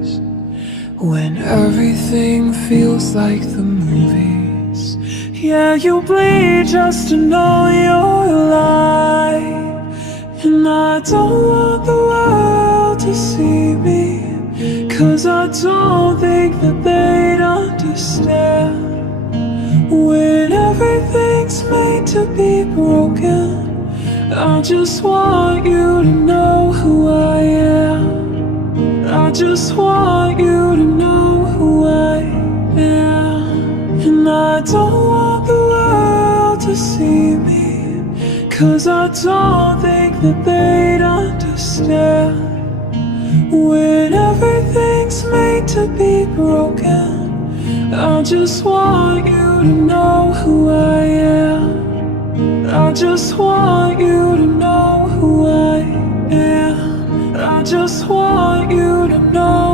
When everything feels like the movies, yeah, you bleed just to know you're alive. And I don't want the world to see me, 'cause I don't think that they'd understand. When everything's made to be broken, I just want you to know who I am. I just want you to know who I am. And I don't want the world to see me, 'cause I don't think that they'd understand. When everything's made to be broken, I just want you to know who I am. I just want you to know who I am. I just want you to know